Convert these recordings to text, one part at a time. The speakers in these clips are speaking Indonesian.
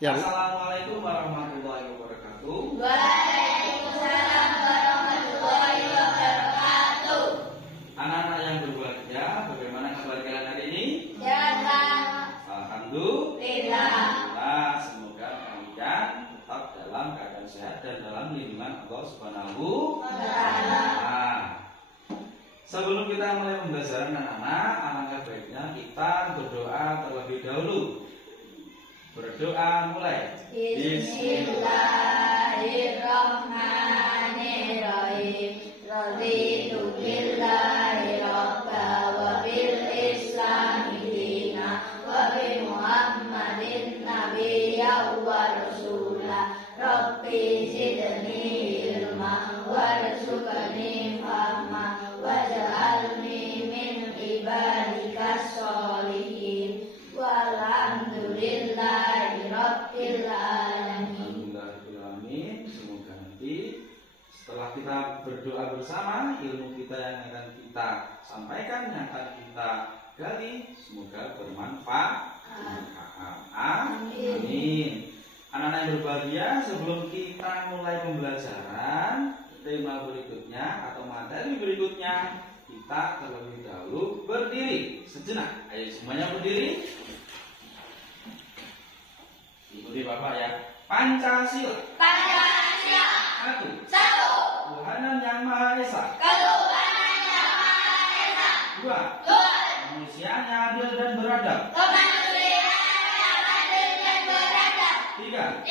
Ya. Assalamualaikum warahmatullahi wabarakatuh. Waalaikumsalam warahmatullahi wabarakatuh. Anak-anak yang berbahagia, bagaimana kabar kalian hari ini? Jalan. Alhamdulillah. Semoga kalian tetap dalam keadaan sehat dan dalam lindungan Allah Subhanahu wa Ta'ala. Sebelum kita mulai pembelajaran anak-anak, alangkah baiknya kita berdoa terlebih dahulu. Berdoa mulai. Bismillahirrahmanirrahim. Raditu billahi rabba wa bil islami dina wa bi Muhammadin nabiyya wa rasula. Rabbi zidni ilma warzuqni fahma waj'alni min ibadikas sholihin. Walhamdulillahi rabbil alamin. Alhamdulillahirrahmanirrahim. Semoga nanti setelah kita berdoa bersama, ilmu kita yang akan kita sampaikan, yang akan kita gali, semoga bermanfaat. Amin. Anak-anak yang berbahagia, sebelum kita mulai pembelajaran tema berikutnya atau materi berikutnya, kita terlebih dahulu berdiri sejenak. Ayo semuanya berdiri. Ikuti Bapak ya. Pancasila. Pancasila. Satu. Tuhanan yang Maha Esa. Ketuhanan yang Maha Esa. Dua. Kemanusiaan yang adil dan beradab. Kemanusiaan yang adil dan beradab. Tiga.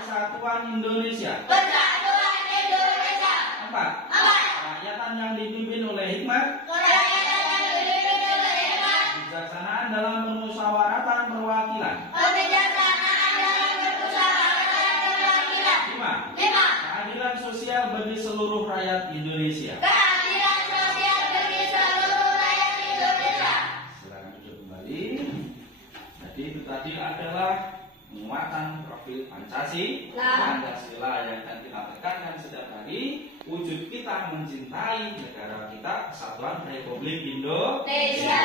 Persatuan Indonesia. Persatuan Indonesia. Empat. Kerakyatan yang dipimpin oleh hikmat. Kerakyatan yang dipimpin oleh hikmat. Kebijaksanaan dalam permusyawaratan perwakilan. Kebijaksanaan dalam permusyawaratan perwakilan. Lima. Keadilan sosial bagi seluruh rakyat Indonesia. Keadilan sosial bagi seluruh rakyat Indonesia. Silakan duduk kembali. Jadi itu tadi adalah penguatan profil Pancasila yang akan kita tekankan setiap hari. Wujud kita mencintai negara kita, Kesatuan Republik Indonesia.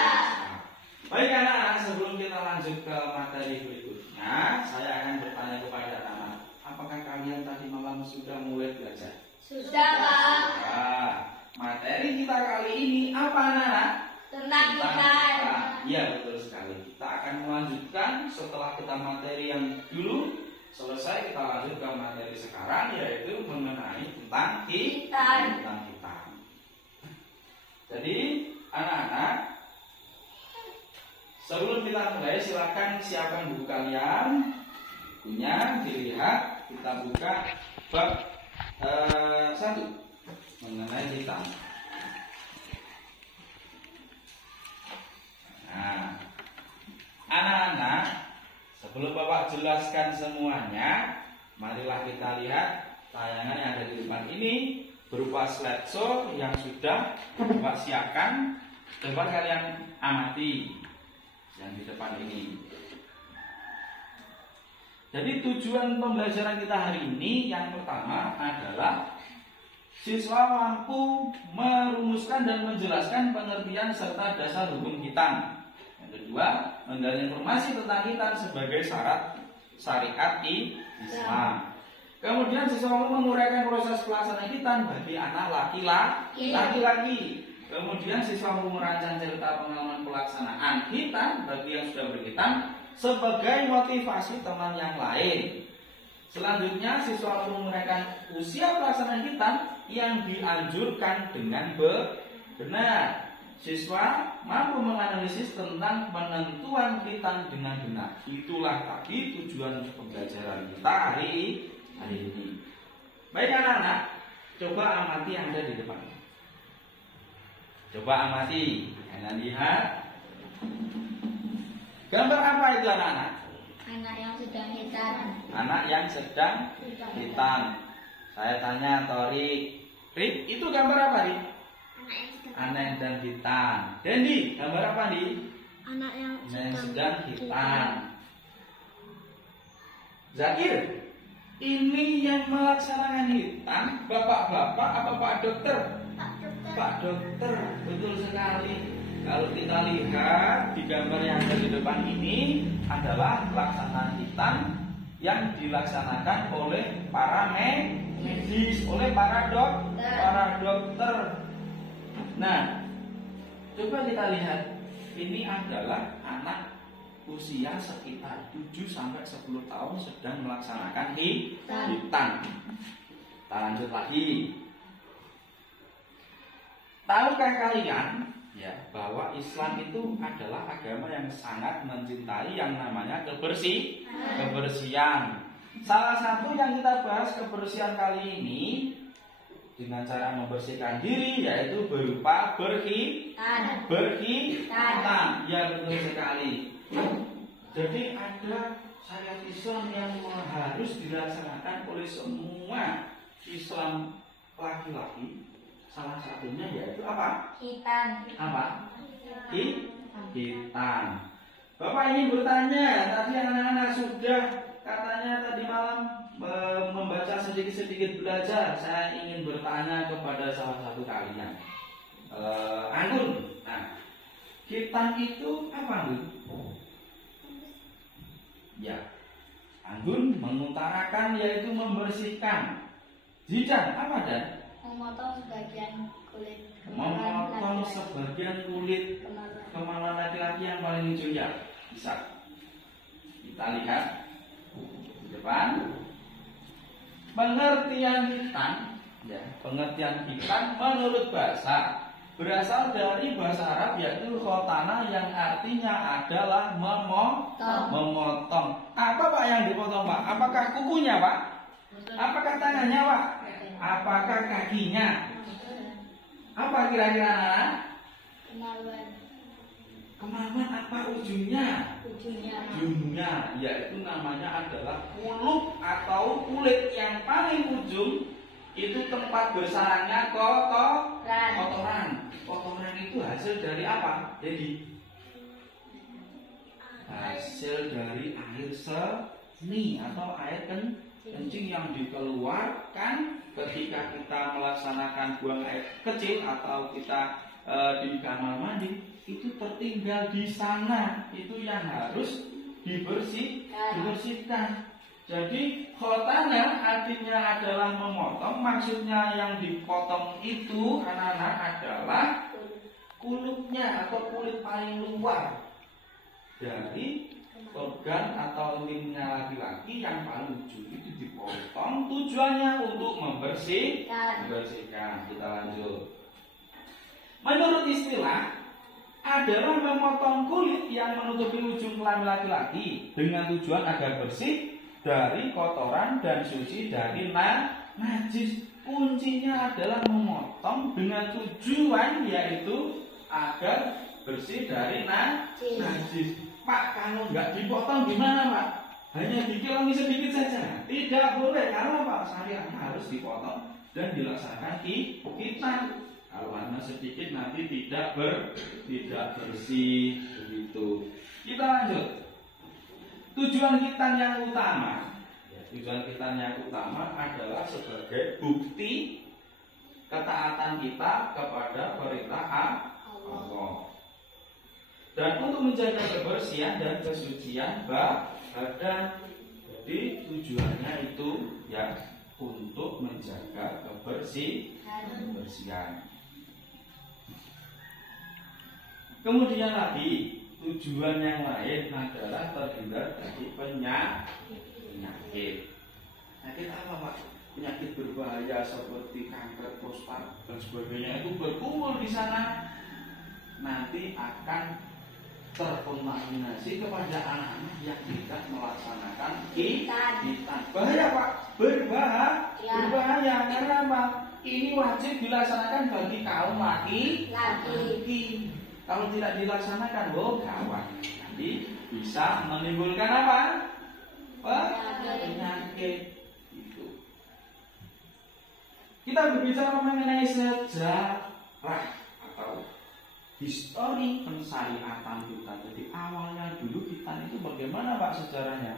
Baik anak-anak, sebelum kita lanjut ke materi berikutnya, saya akan bertanya kepada anak-anak, apakah kalian tadi malam sudah mulai belajar? Sudah, Pak. Nah, materi kita kali ini apa anak-anak? Tentang kita. Iya betul sekali. Kita akan melanjutkan setelah kita materi yang dulu selesai, kita lanjut ke materi sekarang, yaitu mengenai tentang kita. Jadi anak-anak, sebelum kita mulai, silakan siapkan buku kalian. Bukunya dilihat, kita buka bab 1 mengenai hitam. Nah, anak-anak, sebelum Bapak jelaskan semuanya, marilah kita lihat tayangan yang ada di depan ini berupa slideshow yang sudah Bapak siapkan. Coba kalian amati yang di depan ini. Jadi tujuan pembelajaran kita hari ini yang pertama adalah siswa mampu merumuskan dan menjelaskan pengertian serta dasar hukum hitam. Yang kedua, menggali informasi tentang hitam sebagai syarat syariat Islam. Kemudian siswa mampu menguraikan proses pelaksanaan hitam bagi anak laki-laki. Kemudian siswa mampu merancang cerita pengalaman pelaksanaan hitam bagi yang sudah berhitam sebagai motivasi teman yang lain. Selanjutnya, siswa mampu menaikkan usia pelaksanaan hitam yang dianjurkan dengan benar. Siswa mampu menganalisis tentang penentuan hitam dengan benar. Itulah tadi tujuan pembelajaran kita hari ini. Baik anak-anak, coba amati yang ada di depan. Coba amati, kalian lihat. Gambar apa itu anak-anak? Anak yang sedang hitam. Anak yang sedang hitam. Saya tanya Tori, Rik, itu gambar apa Rik? Anak yang sedang hitam. Dendi, gambar apa Di? Anak yang sedang hitam. Zakir, ini yang melaksanakan hitam bapak-bapak apa Pak Dokter? Pak Dokter, betul sekali. Kalau kita lihat di gambar yang ada di depan ini adalah pelaksanaan hitam yang dilaksanakan oleh para medis, oleh para dokter. Nah, coba kita lihat, ini adalah anak usia sekitar 7-10 tahun sedang melaksanakan hitan. Kita lanjut lagi. Tahukah kalian ya bahwa Islam itu adalah agama yang sangat mencintai yang namanya kebersihan. Salah satu yang kita bahas kebersihan kali ini dengan cara membersihkan diri yaitu berupa berkhitan. Ya, betul sekali. Jadi ada syariat Islam yang harus dilaksanakan oleh semua Islam laki-laki. Salah satunya yaitu apa? Khitan. Apa? Khitan. Bapak ingin bertanya, tadi anak-anak sudah katanya tadi malam membaca sedikit-sedikit belajar. Saya ingin bertanya kepada salah satu kalian. Anggun. Nah, khitan itu apa, Anggun? Ya, Anggun mengutarakan yaitu membersihkan. Jidan apa dan? Memotong sebagian kulit kemaluan laki-laki yang paling hijau ya. Bisa. Kita lihat di depan. Pengertian khitan, ya, pengertian khitan menurut bahasa berasal dari bahasa Arab yaitu khotana yang artinya adalah memotong. Apa Pak yang dipotong Pak? Apakah kukunya Pak? Apakah tangannya Pak? Apakah kakinya? Apa kira-kira? Kemaluan apa ujungnya? Ujungnya yaitu namanya adalah kuluk atau kulit yang paling ujung. Itu tempat bersarangnya kotoran. Kotoran itu hasil dari apa? Jadi hasil dari air seni atau air kencing yang dikeluarkan ketika kita melaksanakan buang air kecil atau kita di kamar mandi, itu tertinggal di sana. Itu yang harus dibersihkan. Jadi khotana artinya adalah memotong. Maksudnya yang dipotong itu anak-anak adalah kulitnya atau kulit paling luar dari organ atau limbnya laki-laki yang paling ujung itu dipotong. Tujuannya untuk membersihkan. Kita lanjut. Menurut istilah adalah memotong kulit yang menutupi ujung kelamin laki-laki dengan tujuan agar bersih dari kotoran dan suci dari najis. Kuncinya adalah memotong dengan tujuan yaitu agar bersih dari najis. Pak, kalau nggak dipotong gimana Pak? Hanya dikilongi sedikit saja? Tidak boleh, karena Pak syariatnya harus dipotong dan dilaksanakan khitan. Kalau hanya sedikit nanti tidak bersih begitu. Kita lanjut. Tujuan khitan yang utama adalah sebagai bukti ketaatan kita kepada perintah Allah. Dan untuk menjaga kebersihan dan kesucian badan. Jadi tujuannya itu ya untuk menjaga kebersihan. Kemudian lagi tujuan yang lain adalah terhindar dari penyakit. Penyakit apa Pak? Penyakit berbahaya seperti kanker prostat dan sebagainya itu berkumpul di sana, nanti akan terkontaminasi kepada anak-anak yang tidak melaksanakan khitan. Bahaya Pak, berbahaya. Karena apa? Ini wajib dilaksanakan bagi kaum laki-laki. Kalau tidak dilaksanakan, gawat. Nanti bisa menimbulkan apa? Penyakit. Itu. Kita berbicara mengenai sejarah atau histori pensyariatan khitan. Jadi awalnya dulu khitan itu bagaimana Pak sejarahnya?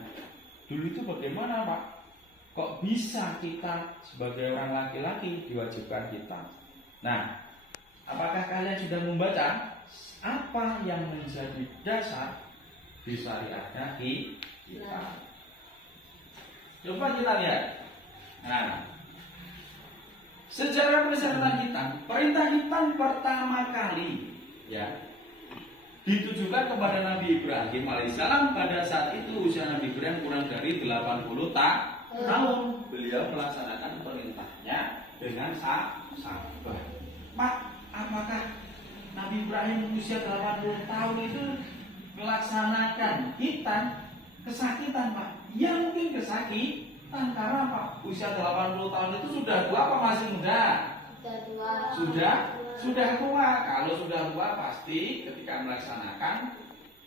Dulu itu bagaimana Pak? Kok bisa kita sebagai orang laki-laki diwajibkan khitan? Nah, apakah kalian sudah membaca apa yang menjadi dasar di syariatnya khitan? Coba kita lihat. Nah, sejarah persyaratan hitam, perintah hitam pertama kali ya ditujukan kepada Nabi Ibrahim alaihissalam. Pada saat itu usia Nabi Ibrahim kurang dari 80 tahun. Beliau melaksanakan perintahnya dengan sabar. Pak, apakah Nabi Ibrahim usia 80 tahun itu melaksanakan hitam kesakitan, Pak? Ya mungkin kesakitan karena apa? Usia 80 tahun itu sudah tua apa masih muda? Sudah tua. Kalau sudah tua pasti ketika melaksanakan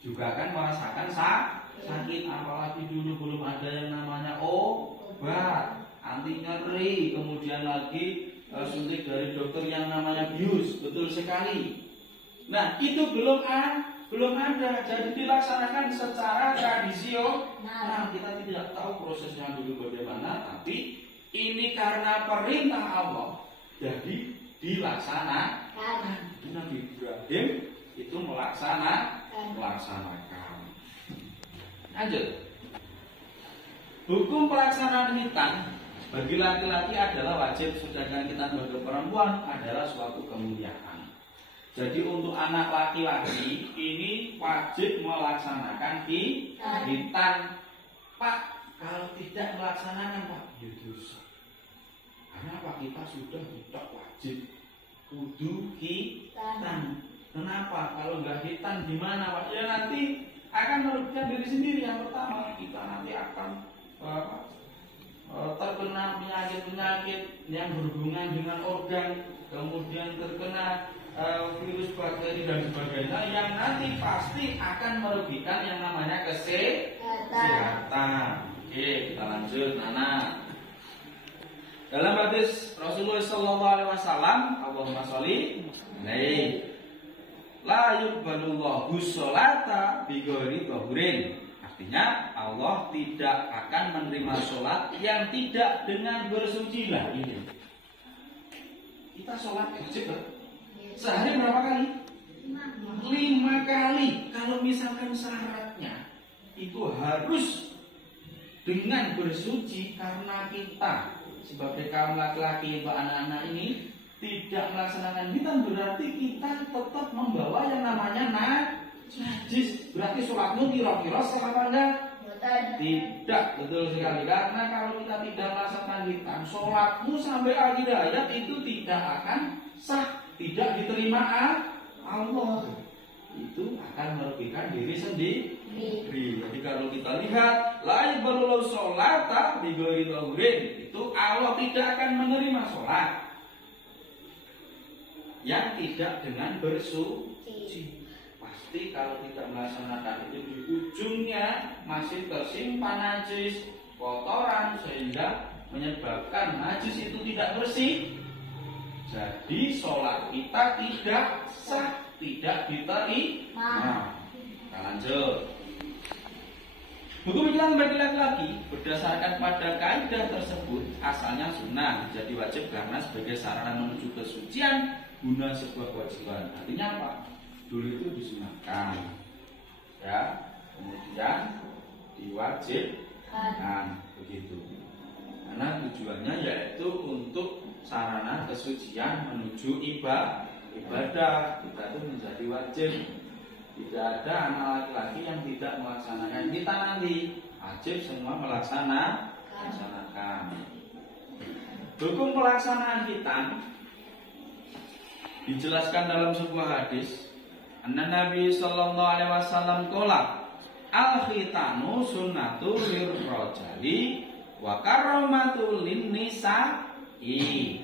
juga akan merasakan sakit. Apalagi dulu belum ada yang namanya obat anti nyeri, kemudian lagi suntik dari dokter yang namanya bius. Betul sekali. Nah, itu belum ada, jadi dilaksanakan secara tradisional. Nah, kita tidak tahu prosesnya dulu bagaimana, tapi ini karena perintah Allah, jadi dilaksanakan. Nabi Ibrahim itu melaksanakan. Lanjut. Hukum pelaksanaan hitam bagi laki-laki adalah wajib, sedangkan kita bagi perempuan adalah suatu kemuliaan. Jadi untuk anak laki-laki ini wajib melaksanakan hitam. Pak, kalau tidak melaksanakan, Pak, ya dosa. Karena apa? Kita sudah tidak wajib kudu hitam. Kenapa? Kalau nggak hitam gimana, Pak? Ya nanti akan merugikan diri sendiri. Yang pertama, kita nanti akan terkena penyakit-penyakit yang berhubungan dengan organ, kemudian terkena virus, bakteri dan sebagainya yang nanti pasti akan merugikan yang namanya kesehatan. Oke, kita lanjut, Nana. Dalam hadis Rasulullah SAW, Allahumma sholli alaihi, la yuqbalullahu sholata bighairi tahurin. Artinya Allah tidak akan menerima sholat yang tidak dengan bersuci. Lah ini kita sholat wajib sehari berapa kali? 5 kali. Kalau misalkan syaratnya itu harus dengan bersuci, karena kita sebagai kaum laki-laki atau anak-anak ini tidak melaksanakan hitam, berarti kita tetap membawa yang namanya najis. Berarti sholatmu kira-kira sah apa enggak? Tidak, betul sekali. Karena kalau kita tidak melaksanakan hitam, sholatmu sampai akhir hayat itu tidak akan sah, tidak diterima Allah. Itu akan merugikan diri sendiri. Jadi kalau kita lihat la yuqbalu sholata bighairi tahurin, itu Allah tidak akan menerima sholat yang tidak dengan bersuci. Pasti kalau tidak melaksanakan itu di ujungnya masih tersimpan najis, kotoran, sehingga menyebabkan najis itu tidak bersih. Jadi sholat kita tidak sah, tidak diterima. Kita lanjut. Hukum hitam bagi laki-laki berdasarkan pada kaidah tersebut asalnya sunnah, jadi wajib karena sebagai sarana menuju kesucian guna sebuah kewajiban. Artinya apa? Dulu itu disunahkan, ya, kemudian diwajibkan, begitu. Karena tujuannya yaitu untuk sarana kesucian menuju ibadah. Kita itu menjadi wajib. Tidak ada anak laki-laki yang tidak melaksanakan. Kita nanti wajib semua melaksanakan. Hukum pelaksanaan hitam dijelaskan dalam sebuah hadis. Nabi sallallahu alaihi wasallam qala al-khitanu sunnatu lirrajali wa karamatul linnisa'i.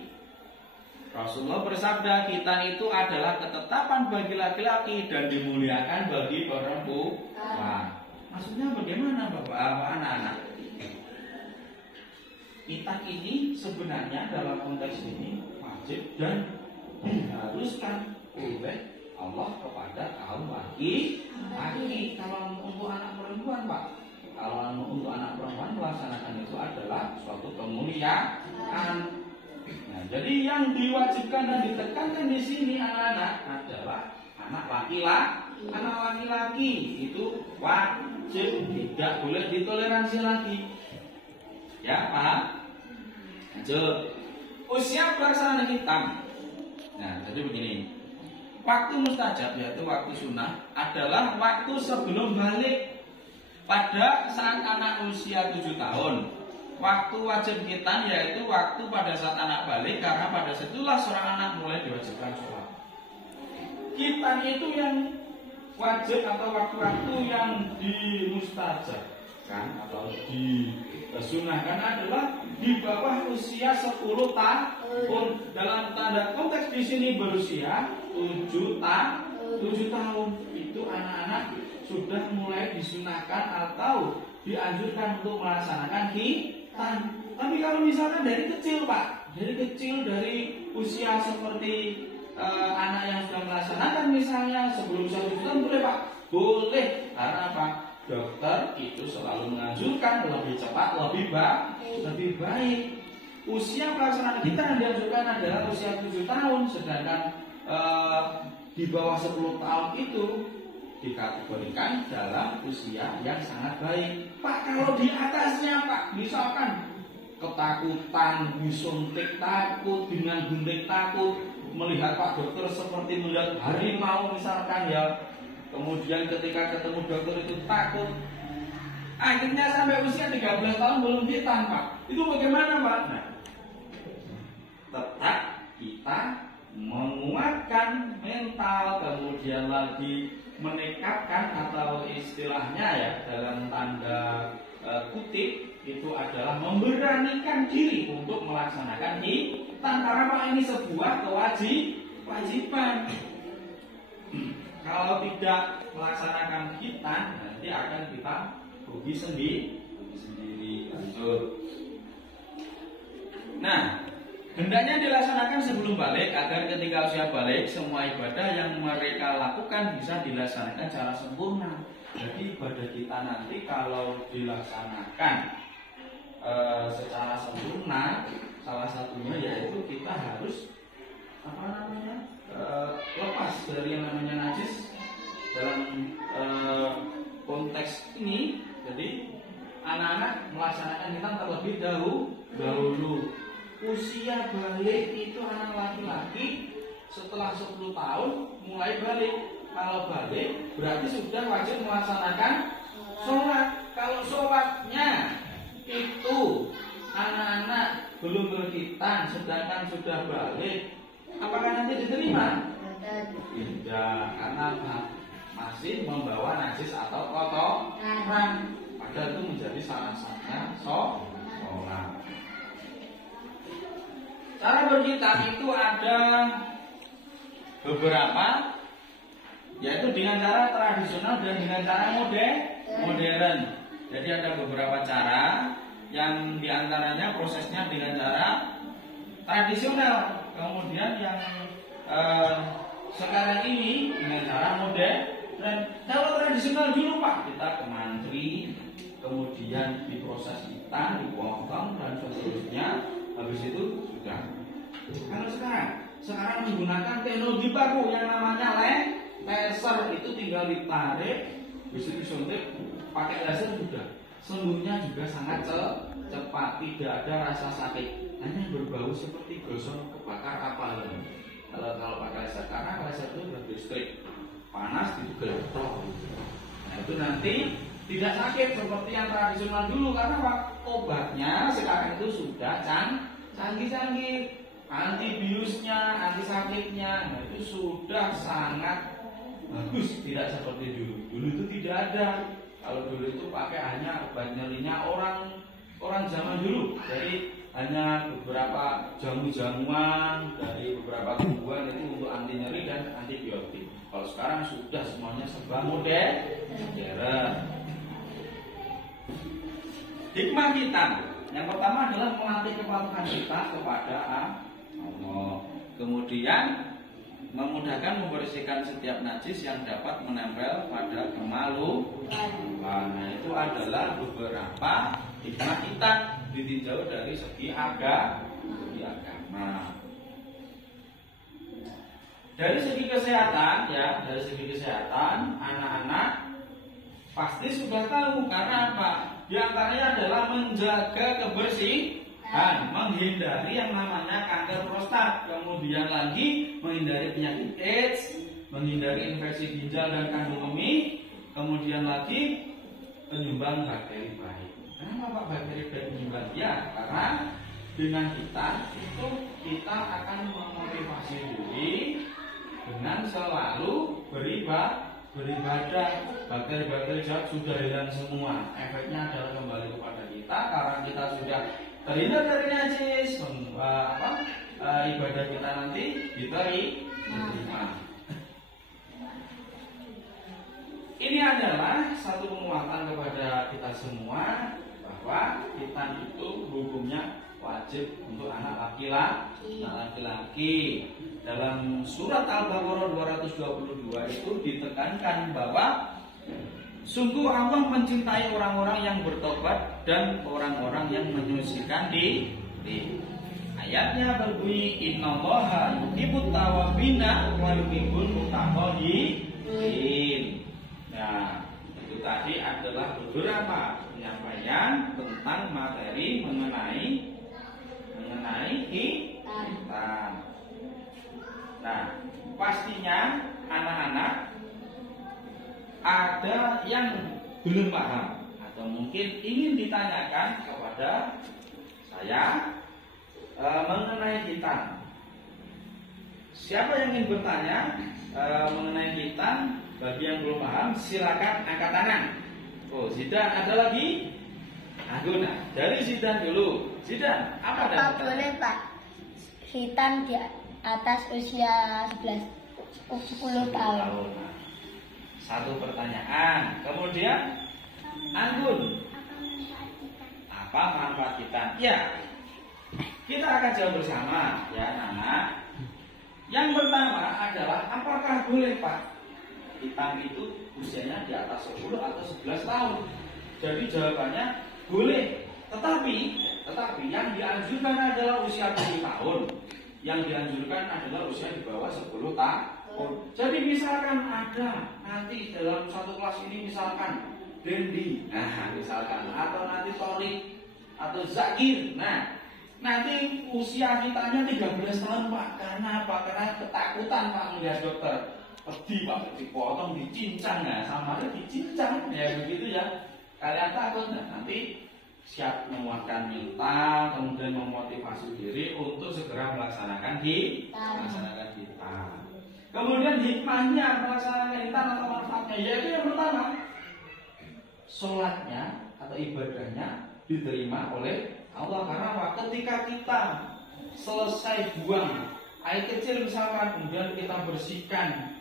Rasulullah bersabda, khitan itu adalah ketetapan bagi laki-laki dan dimuliakan bagi perempuan. Maksudnya bagaimana, Bapak, anak-anak? Khitan ini sebenarnya dalam konteks ini wajib dan diharuskan oleh Allah kepada kaum laki-laki. Kalau untuk anak perempuan, Pak, kalau untuk anak perempuan melaksanakan itu adalah suatu kemuliaan. Nah, jadi yang diwajibkan dan ditekankan di sini anak-anak adalah anak laki-laki. Anak laki-laki itu wajib, tidak boleh ditoleransi lagi. Ya, paham? Lanjut. Usia pelaksanaan hitam. Nah, jadi begini. Waktu mustajab yaitu waktu sunnah adalah waktu sebelum balik. Pada saat anak usia 7 tahun, waktu wajib khitan yaitu waktu pada saat anak balik, karena pada situlah seorang anak mulai diwajibkan sholat. Khitan itu yang wajib atau waktu-waktu yang dimustajabkan atau disunahkan adalah di bawah usia 10 tahun. Dalam tanda konteks di sini berusia 7 tahun. Itu anak-anak sudah mulai disunahkan atau dianjurkan untuk melaksanakan khitan. Tapi kalau misalkan dari kecil, Pak, dari usia seperti anak yang sudah melaksanakan misalnya sebelum 1 tahun boleh, Pak? Boleh. Karena apa? Dokter itu selalu menganjurkan lebih cepat, lebih baik. Usia pelaksanaan khitan yang dianjurkan adalah usia 7 tahun, sedangkan di bawah 10 tahun itu dikategorikan dalam usia yang sangat baik. Pak, kalau di atasnya, Pak, misalkan ketakutan, disuntik takut, dengan gunting takut, melihat Pak dokter seperti melihat harimau misalkan ya, kemudian ketika ketemu dokter itu takut, akhirnya sampai usia 13 tahun belum khitan, Pak. Itu bagaimana, Pak? Nah, tetap kita menguatkan mental, kemudian lagi menekapkan atau istilahnya ya dalam tanda kutip itu adalah memberanikan diri untuk melaksanakan khitan, karena Pak ini sebuah kewajiban. Kalau tidak melaksanakan khitan nanti akan kita rugi sendiri. Lanjut. Nah, hendaknya dilaksanakan sebelum balik agar ketika usia balik semua ibadah yang mereka lakukan bisa dilaksanakan secara sempurna. Jadi ibadah kita nanti kalau dilaksanakan secara sempurna, salah satunya yaitu kita harus lepas dari yang namanya najis dalam konteks ini. Jadi anak-anak melaksanakan khitan terlebih dahulu. Usia balik itu anak laki-laki setelah 10 tahun mulai balik. Kalau balik berarti sudah wajib melaksanakan sholat. Kalau sholatnya itu anak-anak belum berkhitan sedangkan sudah balik, apakah nanti diterima? Tidak, karena masih membawa najis atau kotoran. Padahal itu menjadi salah satunya sholat. Cara berkhitan itu ada beberapa, yaitu dengan cara tradisional dan dengan cara modern. Jadi ada beberapa cara, yang diantaranya prosesnya dengan cara tradisional, kemudian yang sekarang ini dengan cara modern. Dan kalau tradisional dulu, Pak, kita ke mantri, kemudian diproses hitam, dipotong dan seterusnya. Habis itu sudah. Kalau sekarang menggunakan teknologi baru yang namanya laser, itu tinggal ditarik, bisa disuntik pakai laser sudah. Sembuhnya juga sangat cepat, tidak ada rasa sakit, hanya berbau seperti gosong kebakar apa ya. Kalau pakai laser, karena laser itu berlistrik, panas itu geletok. Nah itu nanti tidak sakit seperti yang tradisional dulu, karena obatnya sekarang itu sudah canggih-canggih, antibiusnya, antisakitnya, nah itu sudah sangat bagus, tidak seperti dulu. Dulu itu tidak ada. Kalau dulu itu pakai hanya obat nyerinya orang zaman dulu, jadi hanya beberapa jamu-jamuan dari beberapa tumbuhan itu untuk anti nyeri dan antibiotik. Kalau sekarang sudah semuanya serba modern. Hikmah khitan yang pertama adalah melatih kepatuhan kita kepada Allah. Kemudian memudahkan membersihkan setiap najis yang dapat menempel pada kemaluan. Nah, itu adalah beberapa hikmah khitan ditinjau dari segi agama. Dari segi kesehatan, anak-anak Pasti sudah tahu karena apa? Di antaranya adalah menjaga kebersihan, menghindari yang namanya kanker prostat, kemudian lagi menghindari penyakit AIDS, menghindari infeksi ginjal dan kandung kemih, kemudian lagi penyumbang bakteri baik. Kenapa Pak bakteri baik penyumbang? Ya, karena dengan kita itu kita akan memotivasi diri dengan selalu beribadah. Bakteri-bakteri jahat sudah hilang semua. Efeknya adalah kembali kepada kita karena kita sudah terhindar dari najis. Ibadah kita nanti diterima. Ini adalah satu penguatan kepada kita semua bahwa kita itu hukumnya wajib untuk anak laki-laki. Dalam surat Al-Baqarah 222 itu ditekankan bahwa sungguh Allah mencintai orang-orang yang bertobat dan orang-orang yang menyucikan diri. Ayatnya berbunyi innallaha yuhibbut tawwabina wa yuhibbul mutatahhirin. Nah, itu tadi adalah beberapa penyampaian tentang materi mengenai hitam. Nah, pastinya anak-anak ada yang belum paham atau mungkin ingin ditanyakan kepada saya mengenai hitam. Siapa yang ingin bertanya mengenai hitam? Bagi yang belum paham, silakan angkat tangan. Oh, Zidan ada lagi? Aguna, dari Zidan dulu. Zidan, apa boleh Pak? Hitam di atas usia 10 tahun. Satu pertanyaan. Kemudian Anggun, apa manfaat hitam? Ya, kita akan jawab bersama ya anak-anak. Yang pertama adalah apakah boleh Pak hitam itu usianya di atas 10 atau 11 tahun? Jadi jawabannya boleh. Tetapi yang dianjurkan adalah usia 7 tahun. Yang dianjurkan adalah usia di bawah 10 tahun. Jadi misalkan ada nanti dalam satu kelas ini misalkan Dendi, nah misalkan, atau nanti Tori atau Zakir, nah nanti usia kitanya 13 tahun Pak. Karena apa? Karena ketakutan Pak melihat dokter. Pedih Pak, dipotong, dicincang, nah sama dicincang, ya begitu ya. Kalian takut, nah nanti siap menguatkan mental, kemudian memotivasi diri untuk segera melaksanakan hitam. Kemudian hikmahnya melaksanakan hitam atau manfaatnya, yaitu yang pertama, sholatnya atau ibadahnya diterima oleh Allah. Karena apa? Ketika kita selesai buang air kecil misalkan, kemudian kita bersihkan,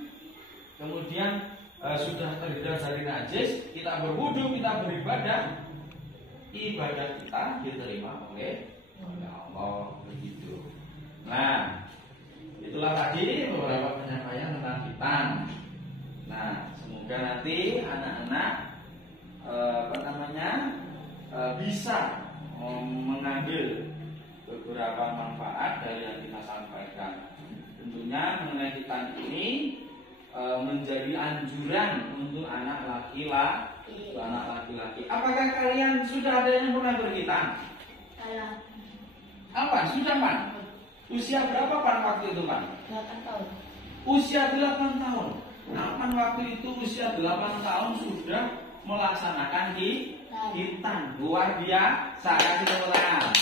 kemudian sudah terhindar dari najis, kita berwudu, kita beribadah, ibadah kita diterima oleh Allah, begitu. Nah, itulah tadi beberapa penyampaian tentang hitam. Nah, semoga nanti anak-anak bisa mengambil beberapa manfaat dari yang kita sampaikan. Tentunya mengenai hitam ini menjadi anjuran untuk anak laki-laki. Apakah kalian sudah ada yang pernah berhitam? Apa? Sudah Pak? Usia berapa Pak waktu itu Pak? 8 tahun. Usia 8 tahun. Kapan waktu itu usia 8 tahun sudah melaksanakan hitam? Luar biasa. Kasih tepuk tangan.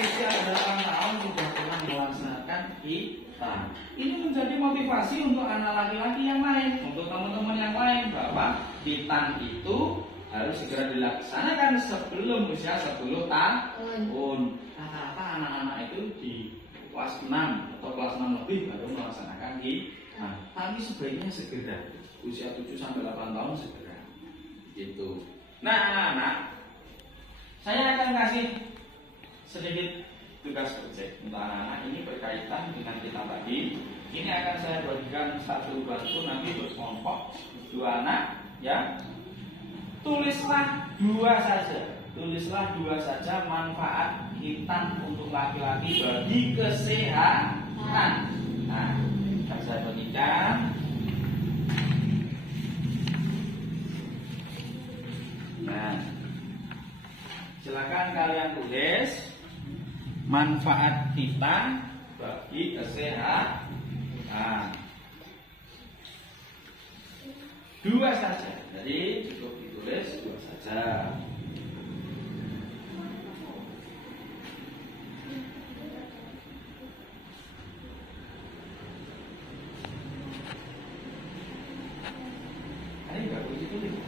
Usia 8 tahun sudah pernah melaksanakan hitam. Ini menjadi motivasi untuk anak laki-laki yang lain, untuk teman-teman yang lain, bahwa hitam itu harus segera dilaksanakan sebelum usia 10 tahun. Rata-rata anak-anak itu di kelas 6 atau kelas 6 lebih baru melaksanakan hitam. Tapi sebaiknya segera, usia 7 sampai 8 tahun segera. Gitu. Nah, anak-anak, saya akan kasih sedikit tugas project untuk anak-anak. Ini berkaitan dengan kita tadi. Ini akan saya bagikan satu batu nanti berkelompok 2 anak, ya. Tulislah 2 saja. Tulislah 2 saja manfaat hitam untuk laki-laki bagi kesehatan. Nah, akan saya bagikan. Nah, silakan kalian tulis manfaat kita bagi kesehatan. 2 saja, jadi cukup ditulis 2 saja. Ini enggak boleh ditulis.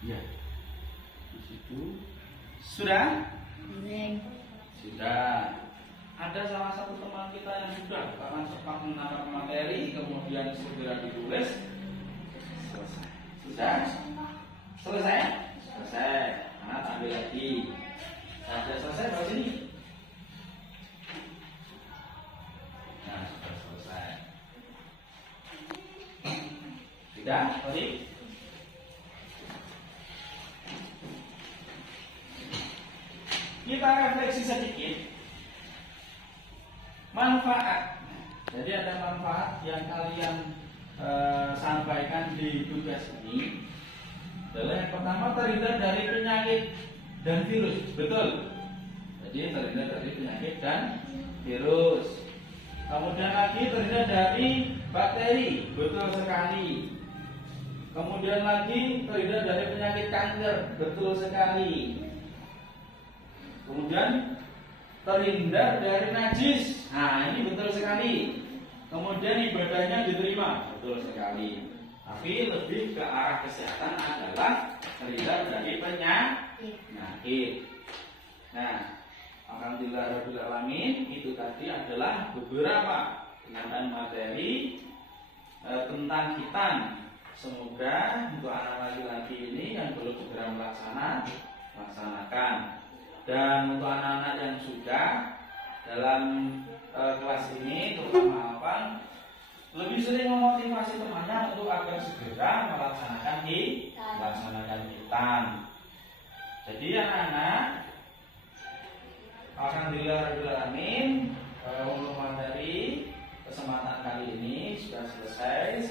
Ya, di situ sudah. Sudah. Ada salah satu teman kita yang sudah karena cepat menangkap materi, kemudian segera ditulis. Selesai. Sudah? Selesai? Selesai. Nah, ambil lagi. Sudah selesai baru sini. Nah, sudah selesai. Sudah, sorry. Kita refleksi sedikit. Manfaat. Jadi ada manfaat yang kalian sampaikan di tugas ini. Adalah yang pertama, terhindar dari penyakit dan virus. Betul. Jadi terhindar dari penyakit dan virus. Kemudian lagi terhindar dari bakteri. Betul sekali. Kemudian lagi terhindar dari penyakit kanker. Betul sekali. Kemudian terhindar dari najis. Nah, ini betul sekali. Kemudian ibadahnya diterima. Betul sekali. Tapi lebih ke arah kesehatan adalah terhindar dari penyakit. Nah, alhamdulillah rabbil alamin, itu tadi adalah beberapa penyampaian materi tentang hitan. Semoga untuk anak laki-laki ini yang belum segera melaksanakan. Dan untuk anak-anak yang sudah dalam kelas ini, terutama Alvan, lebih sering memotivasi temannya untuk agar segera melaksanakan hitan. Jadi anak-anak, alhamdulillah rabbil alamin, untuk materi kesempatan kali ini sudah selesai.